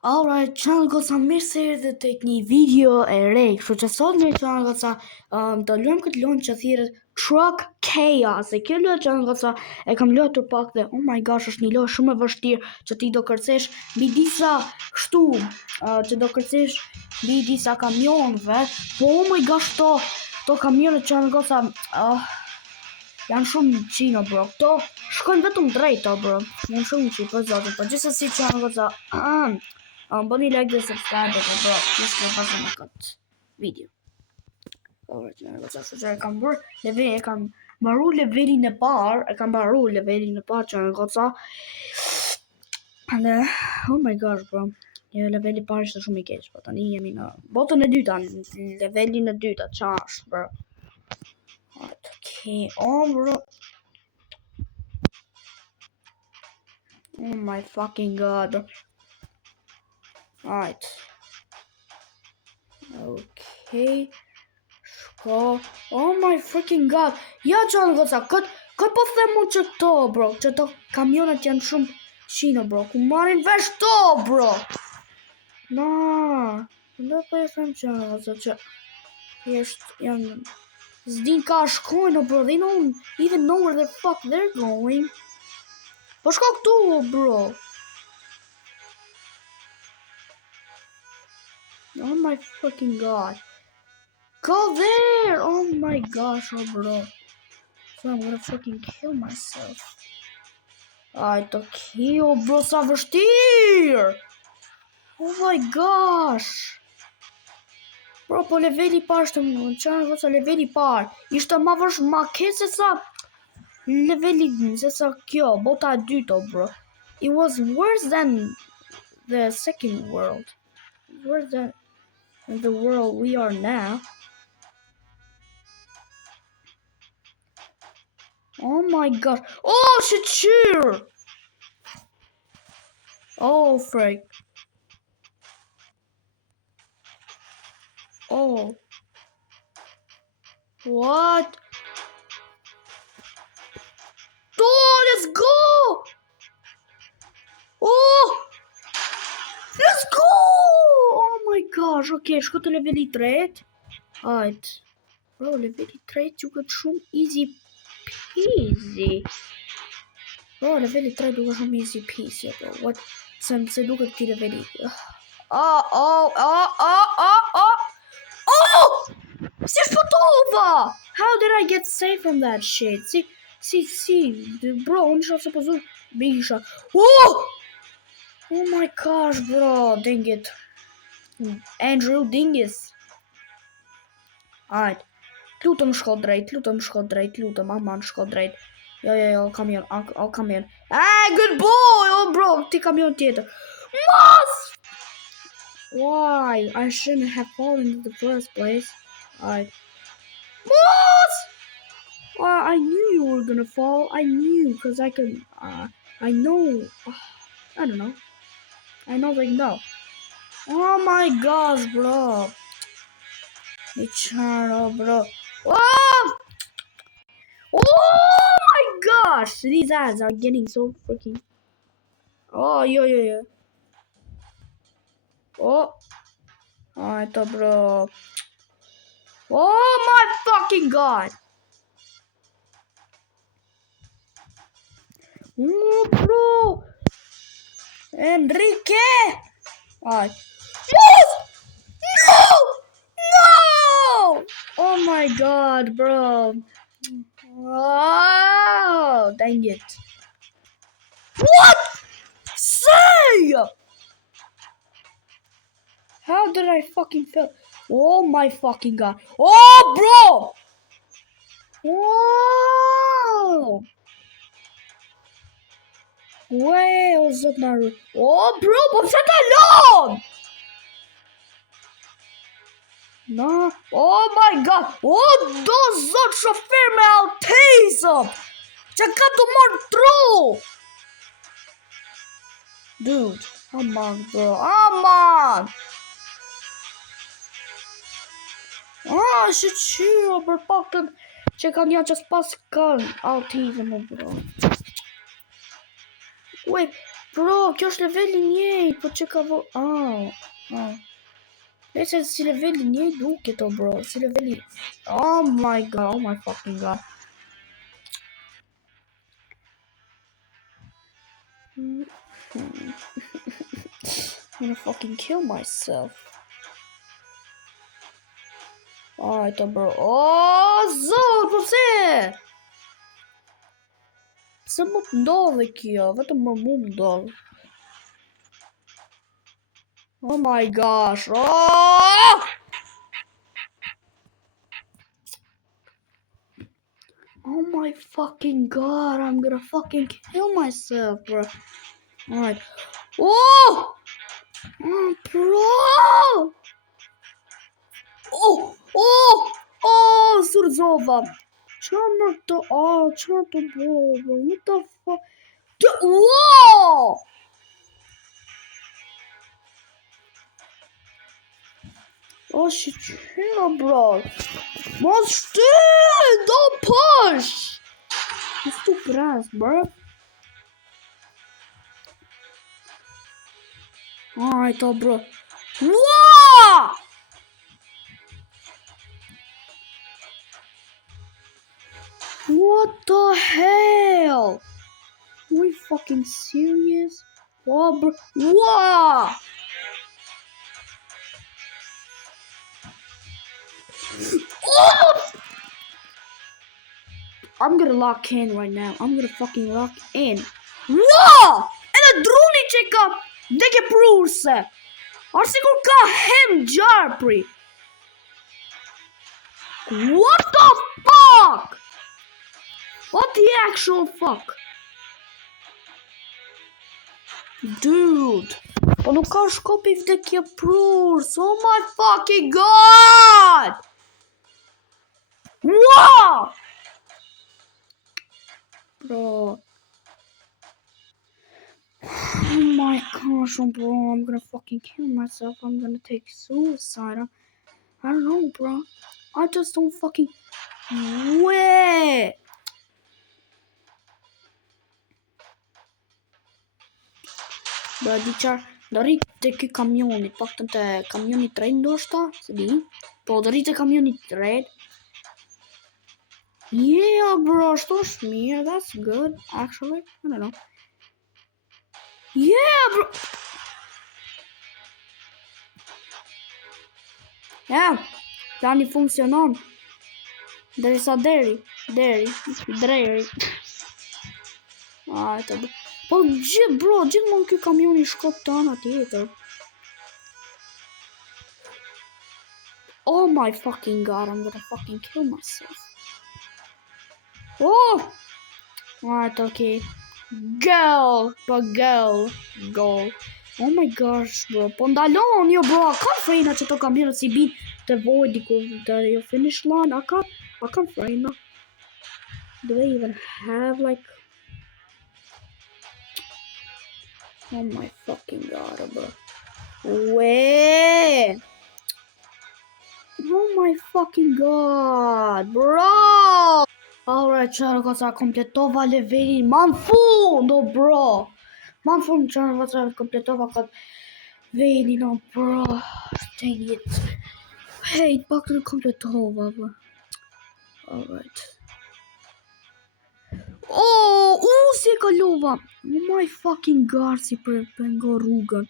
Alright, çan goca mirë se erdhët tek një video e re. Kështu që sot në çan goca do luajmë këtë lojë që thirret Truck Chaos. E kjo lojë çan goca e kam luajtur pak dhe oh my gosh, është një lojë shumë e vështirë që ti do kërcesh mbi disa kështu, që do kërcesh mbi disa kamionëve. Po oh my gosh, to kamionet çan goca janë shumë qino bro. Këto shkojnë vetëm drejt bro. Janë shumë qino për zotin. Po gjithsesi çan goca bëni like dhe subscribe dhe bro, just në pasën në këtë video. Alright, e kam bërë e kam mbaru levelin e parë, që në goca. Dhe, oh my gosh bro, leveli parë ishte shumë i keq, po tani jemi në botën e dyta, levelin e dyta, qa është bro. Okay, bro. Oh my fucking god. Alright. Okay. Shko. Oh my freaking god. Ja çan goca, kët po them unë që këto bro, që to kamionet janë shumë qino bro. Ku marrin vesh to bro. No po e them që goca që janë s'din ka shkojnë bro. They don't even know where the fuck they're going. Po shko këtu bro. Oh my fucking god. Go there! Oh my gosh, bro. So I'm gonna fucking kill myself. To kill, bro, sa vështirë! Oh my gosh! Bro, po leveli parë ishte më qanë vëca leveli parë. Ishte ma keq se sa leveli, se sa kjo, bota e dyto, bro. It was worse than the second world. Worse than the world we are now. Oh my god. Oh, shit, cheer! Oh, frick. Oh. What? Let's go! Oh! Let's go! Oh my gosh. Okay, shko të leveli 3. Alright. Bro, leveli 3 duket shumë easy peasy. Bro, leveli 3 duket shumë easy peasy, bro. What? Se duket ki leveli. Oh! Si shpotova! How did I get safe from that shit? See, bro, unë isha suppozuar bisha. Oh my gosh, bro, dang it. Andrew Dingus. Alright. Lutem shko drejt, aman shko drejt. Jo, kamion, kamion. Hey, good boy, oh bro, ti kamion tjetër. Mas! Why? I shouldn't have fallen in the first place. Alright. Mas! I knew you were gonna fall. I knew, because I can, I know. I don't know. I know they know. Oh my gosh, bro. It's hard, bro. Oh my gosh! These ads are getting so freaking. Oh, yeah. Oh. Alright, bro. Oh my fucking god! Oh, bro! Enrique! Alright. No! Oh my god, bro. Oh, dang it. What? Say! How did I fucking fail? Oh my fucking god. Oh, bro! Whoa! Wait, was that not... Oh, bro, what's that alone? No. Oh my god. Oh, do zot shofer me autism. Që ka të morë tru. Dude, come on, bro. Come on. Shit, chill, bro. Pakën që kanë janë që s'pas kanë autism, bro. Wait, Bro, kjo është leveli 1, po që ka vo... Nëse si leveli 1 duke to, bro, si leveli... Oh my fucking god. I'm gonna fucking kill myself. Alright, bro. Oh, zot, po pse? Pse më të ndodhe kjo? Vetëm më ndodhe. Oh my gosh. Oh! Oh my fucking god. I'm gonna fucking kill myself, bro. Alright. Oh! Oh, bro! Oh, Surzova. Чому то? Чому то було? What the fuck? Whoa! Oh shit, chill, bro. Monster! Don't push! You stupid ass, bro. Alright, bro. Whoa! What the hell? Are we fucking serious? Whoa, bro. Whoa! Oh! I'm gonna lock in right now. I'm gonna fucking lock in. Whoa! En e druni që ka deke prurse. Arë sikur ka hem gjarpri. What the fuck? What the actual fuck? Dude. Po nuk ka shkopi vdekje prurse. Oh my fucking god! Wow! Bro. Oh my gosh, bro. I'm gonna fucking kill myself. I'm gonna take suicide. I don't know, bro. I just don't fucking... Wait! Do di qarë, do rrit të ky kamionit, pak të kamionit tren ndoshta, se di. Po do rrit të kamionit tren. Yeah, bro, ashtu është mirë, that's good, actually. I don't know. Yeah, bro! Yeah, plani funksionon. Derisa dreri. Ajtë, po gjithmonë ky kamioni shkop të ana tjetër. Oh my fucking god, I'm gonna fucking kill myself. Oh! Alright, okay. Go! Oh my gosh, bro. Po ndalon, jo, bro. Ka frejna që to kamionët si bin të vojt diku të jo finish line. A ka frejna? Do they even have like... Oh my fucking god, bro. Wait! Oh my fucking god, bro! Alright, qërë kësa kompletova levelin ma në fund, oh bro! Ma në fund qërë kësa kompletova këtë levelin, oh bro! Dang it! Hey, pak të kompletova, bro. Alright. Oh, si e kalova! Oh my fucking god, si për ngo rrugën.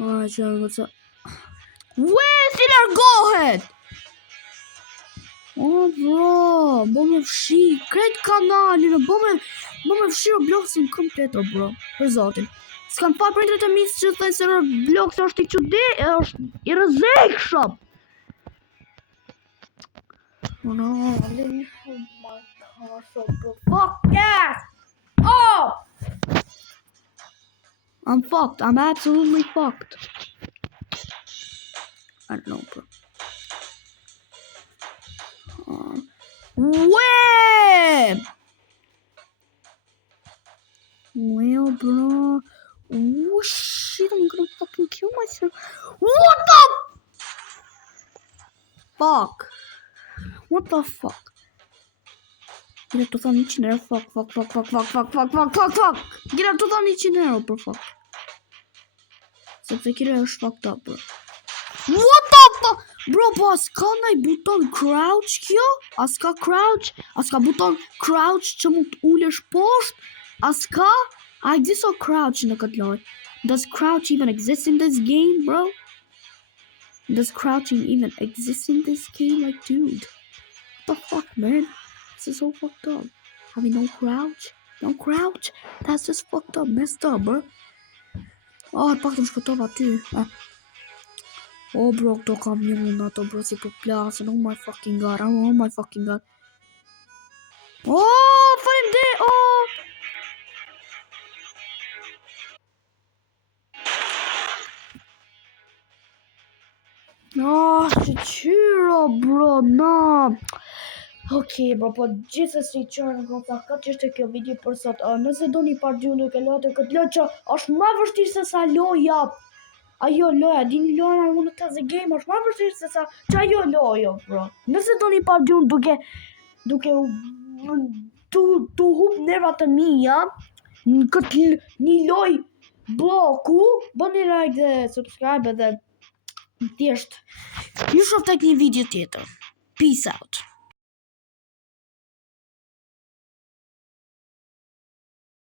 Alright, qërë kësa... Si largohet! Oh bro, bo me fshi krejt kanalin, bo me fshi Robloxin komplet, oh bro, për zotin. S'kam fa për të misë që thënë se Roblox është i qudi, është i rëzikshëm. Oh no, oh my gosh, oh bro, fuck yes! Oh! I'm fucked, I'm absolutely fucked. I don't know, bro. Wham! Well, bro. Oh shit, I'm gonna fucking kill myself. What the fuck? What the fuck? Gjera të thonë 100 euro, fuck. Gjera të thonë 100 euro për fuck. Sepse kjo është fucked up, bro. What the fuck? Bro, po s'ka ndaj buton crouch kjo? A s'ka crouch? A s'ka buton crouch që mund të ulesh poshtë? A s'ka? A existo crouch në këtë lojë? Does crouch even exist in this game, bro? Does crouching even exist in this game? Like, dude, what the fuck, man? This is so fucked up. Having no crouch? No crouch? That's just fucked up, messed up, bro. Oh, pak të më shpëtova ty. Oh, bro, këto kamion ato, bro, si për plasën. Oh my fucking god. Oh my fucking god. Oh, faleminderit. Oh. No, shqyro, bro, no. Ok, bro, po gjithsesi që në konta këtë ishte kjo video për sot. Nëse do një part 2 nuk e luajtë këtë lojë që është më vështirë se sa loja. Ajo loja, dini loja në të the game është më vështirë se sa që ajo loja, bro. Nëse do një part 2 duke tu hub nervat e mia në këtë një lojë bloku, bëni like dhe subscribe dhe thjesht ju shoh tek një video tjetër. Peace out.